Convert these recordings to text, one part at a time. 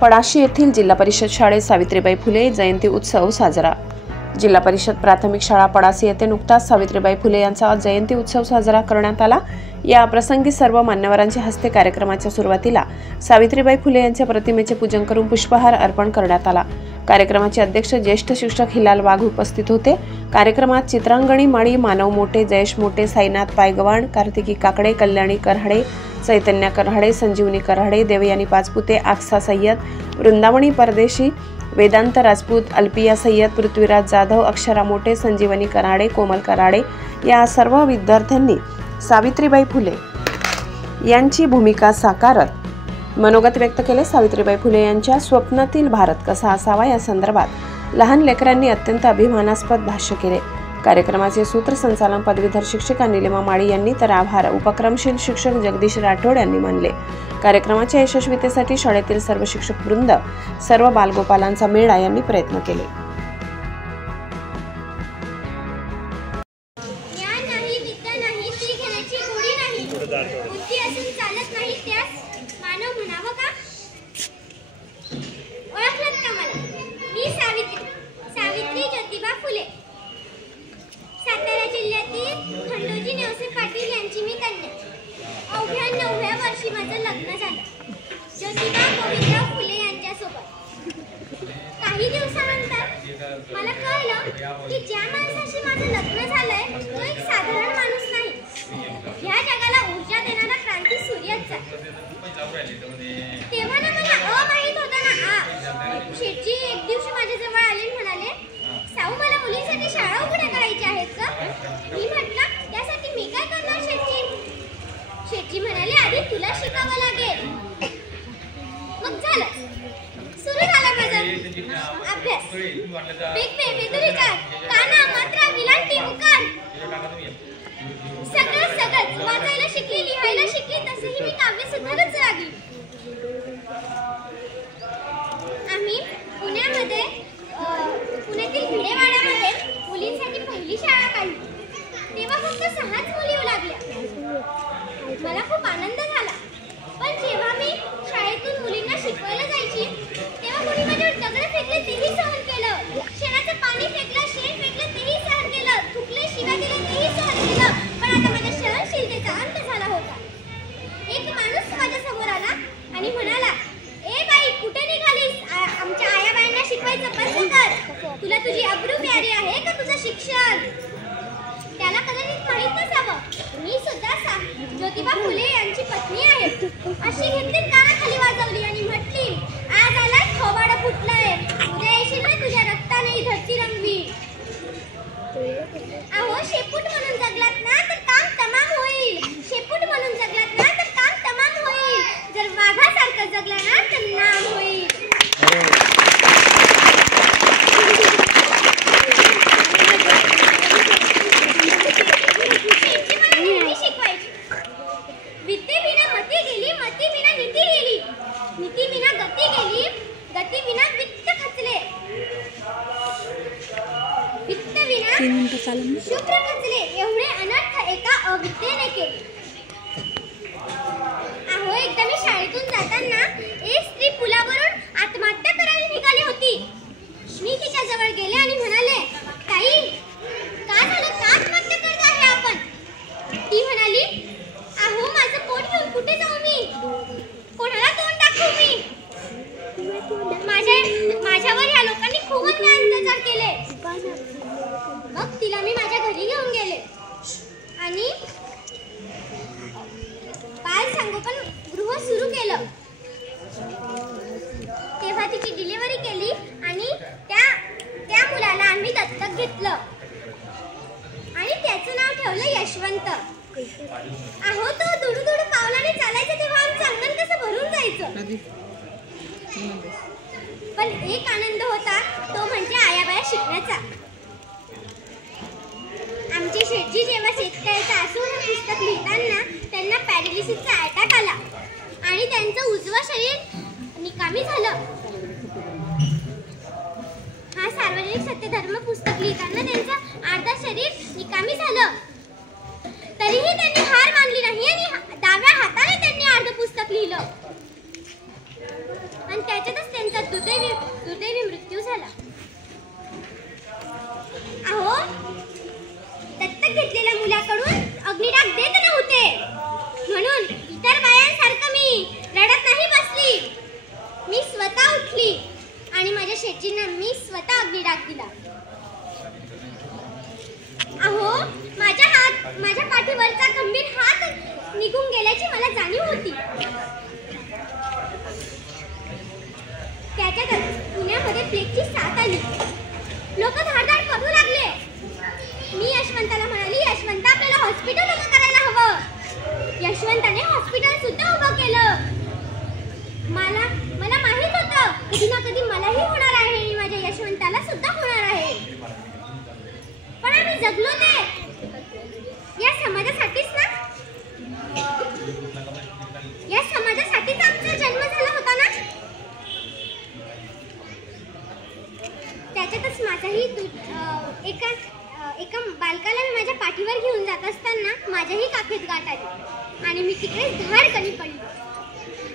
पळाशी येथील जिल्हा परिषद शाळेत सावित्रीबाई फुले जयंती उत्सव साजरा। जिल्हा परिषद प्राथमिक शाळा पळाशी येथे नुकताच सावित्रीबाई फुले यांचा जयंती उत्सव साजरा करण्यात आला। या प्रसंगी सर्व मान्यवरांच्या हस्ते कार्यक्रमाच्या सुरुवातीला सावित्रीबाई फुले यांच्या प्रतिमेचे पूजन करून पुष्पहार अर्पण करण्यात आला। कार्यक्रमाचे अध्यक्ष ज्येष्ठ शिक्षक हिलाल वाघ उपस्थित होते। कार्यक्रमात चित्रांगणी माळी, मानव मोटे, जयेश मोटे, साईनाथ पायगवाण, कार्तिकी काकडे, कल्याणी करहाडे, चैतन्य करहाडे, संजीवनी करहाडे, देवयानी पाचपुते, आक्सा सय्यद, वृंदावनी परदेशी, वेदांत राजपूत, अल्पिया सय्यद, पृथ्वीराज जाधव, अक्षरा मोटे, संजीवनी कराडे, कोमल कराडे या सर्व विद्यार्थ्यांनी सावित्रीबाई फुले यांची भूमिका साकारत मनोगत व्यक्त केले। सावित्रीबाई फुले यांच्या स्वप्नातील भारत कसा असावा या संदर्भात लहान लेकरांनी अत्यंत अभिमानास्पद भाष्य केले। कार्यक्रमाचे सूत्रसंचालन पदवीधर शिक्षिका निलिमा माळी यांनी तर आभार उपक्रमशील शिक्षक जगदीश राठोड यांनी मानले। कार्यक्रमाच्या यशस्वीतेसाठी शाळेतील सर्व शिक्षक वृंद, सर्व बालगोपालांचा मेळा यांनी प्रयत्न केले। माझं लग्न झालं ज्योतिबा गोविंदराव फुले यांच्यासोबत। काही दिवसानंतर मला कळलं की ज्या माणसाशी माझं लग्न झालंय तो एक साधारण माणूस नाही, या जगाला ऊर्जा देणारा क्रांती सूर्यच आहे। तेव्हा ना मला माहित होतं ना शेठजी एक दिवशी माझ्या जवळ आले आणि म्हणाले, साऊ मला मुलींसाठी शाळा उघड्या करायच्या आहेत का? मी म्हटलं त्यासाठी मी काय करणार शेठजी? शेठजी म्हणाले, आधी तुला शिकावं लागेल। मग झालं, सुरू झाला माझा अभ्यास। बेदुरीचा काना मात्रा विलांटी उकार सगळं वाचायला शिकली, लिहायला शिकली, तसेही मी काव्य सुधारच लागली। आम्ही पुण्यातील भिडेवाड्यामध्ये मुलींसाठी पहिली शाळा काढली। तेव्हा फक्त 6च मुली येऊ लागल्या। मला खूप आनंद झाला, पण जेव्हा मी शाळेतून मुलींना शिकवायला जायची तेव्हा मुली माझ्यावर दगड फेकले तेही सहन केलं, शेणाचं पाणी फेकलं, शेण फेकलं तेही सहन केलं, थुकले, शिव्या दिल्या तेही सहन केलं, पण आता माझ्या सहनशीलतेचा अंत झाला होता। एक माणूस माझ्या समोर आला आणि म्हणाला, ए बाई कुठे निघालीस? आमच्या आयाबाईंना शिकवायचं बंद कर, तुला तुझी अब्रू प्यारी आहे का तुझं शिक्षण? त्याला कदाचित माहित नसावं, मी सुद्धा ज्योतिबा फुले यांची पत्नी आहे। अशी घेतली कानाखाली वाजवली आणि म्हटली, आज आलाय थोबाड फुटलंय, उद्या येशील ना तुझ्या रक्ताने ही धरती रंगवी। अहो शेपूट म्हणून जगलात ना तर काम तमाम होईल, शेपूट म्हणून जगलात ना तर काम तमाम होईल, जर वाघासारखं जगला ना तर नाम होईल। नीती विना गती गेली, गती विना वित्त खचले, वित्त विना शुक्र खचले, एवढे अनर्थ एका अविद्येने केले। अहो एकदा मी शाळेतून जाताना एक स्त्री पुलावरून आत्महत्या करायला निघाली होती। मी तिच्या जवळ गेले आणि म्हणाले, ताई काय झालं, का आत्महत्या करत आहे आपण? ती म्हणाली, अहो माझं पोट घेऊन कुठे जाऊ मी, कोणाला तोंड दाखवू मी? माझ्यावर ह्या लोकांनी खूप अन्याय अत्याचार केले। मग तिला मी माझ्या घरी घेऊन गेले आणि बाल संगोपन गृह सुरू केलं। तेव्हा तिची डिलिव्हरी केली आणि त्या मुलाला आम्ही दत्तक घेतलं आणि त्याचं नाव ठेवलं यशवंत। अहो तो दुडू पावलाने चालायचा तेव्हा आमचं अंगण कसं भरून जायचं। पण एक आनंद होता, तो म्हणजे आयाबाया शिकण्याचा। आमचे शेठजी जेव्हा शेतकऱ्याचा आसूड हे पुस्तक लिहिताना त्यांना पॅरालिसिसचा अटॅक आला आणि त्यांचं उजवं शरीर निकामी झालं। हा सार्वजनिक सत्यधर्म पुस्तक लिहिताना त्यांचं अर्ध शरीर निकामी झालं, तरीही त्यांनी हार मानली नाही आणि डाव्या हाताने त्यांनी अर्ध पुस्तक लिहिलं आणि त्याच्यातच उठली आणि माझ्या शेटजींना मी स्वतः अग्नी डाग दिला. अहो, माझ्या पाठीवरचा गंभीर हात निघून गेल्याची मला जाणीव होती. त्याच्यातच पुण्यामध्ये प्लेगची साथ आली. लोक धाडधाड करू लागले. मी यशवंताला म्हणाली, यशवंत आपल्याला हॉस्पिटल उभं करायला हवं. यशवंताने हॉस्पिटल सुद्धा उभं केलं. मला माहित होतं कधी ना कधी मलाही होणार आहे आणि माझ्या यशवंताला सुद्धा होणार आहे. पण आम्ही जगलो ते या समाजासाठीच ना. या समाजासाठीच आमचा जन्म झाला होता ना. त्याच्यातच माझाही एका बालकाला मी माझ्या पाठीवर घेऊन जात असताना माझ्याही काखेत गाठ आली आणि मी तिकडे धाडकनी पडलो.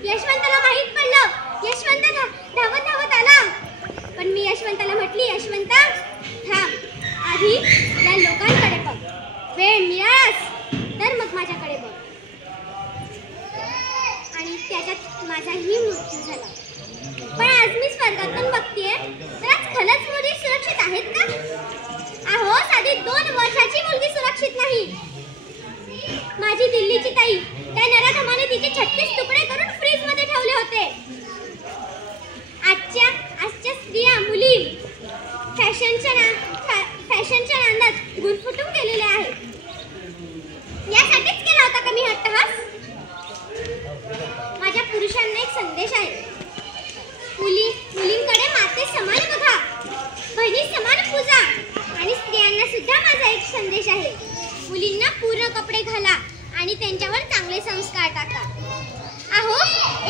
यशवंताला माहित पडलं. यशवंत धावत धावत आला. पण मी यशवंताला म्हटली, यशवंता थांब, आधी या लोकांकडे बघ. वेळ मिळालास तर मग माझ्याकडे बघ. आणि त्याच्यात माझाही मृत्यू झाला. पण आज मी स्वर्गातून बघतेय तर आज खरंच मुली सुरक्षित आहेत का? अहो, साधी 2 वर्षाची मुलगी सुरक्षित नाही. माझी दिल्लीची ताई त्या नराधमाने तिचे 36 तुकडे करून फ्रीज मध्ये ठेवले होते. आजच्या स्त्रिया मुली फॅशनच्या नादात गुरफटून गेलेल्या आहेत. यासाठीच केला होता का मी अट्टहास? माझ्या पुरुषांना एक संदेश आहे. मुलींकडे माते समान बघा, बहिणी समान पूजा. आणि स्त्रियांना सुद्धा माझा एक संदेश आहे. मुलींना पूर्ण कपडे घाला आणि त्यांच्यावर चांगले संस्कार टाका. अहो,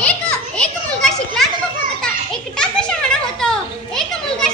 एक मुलगा शिकला तर फक्त एकटाच शहाणा होतो. एक मुलगा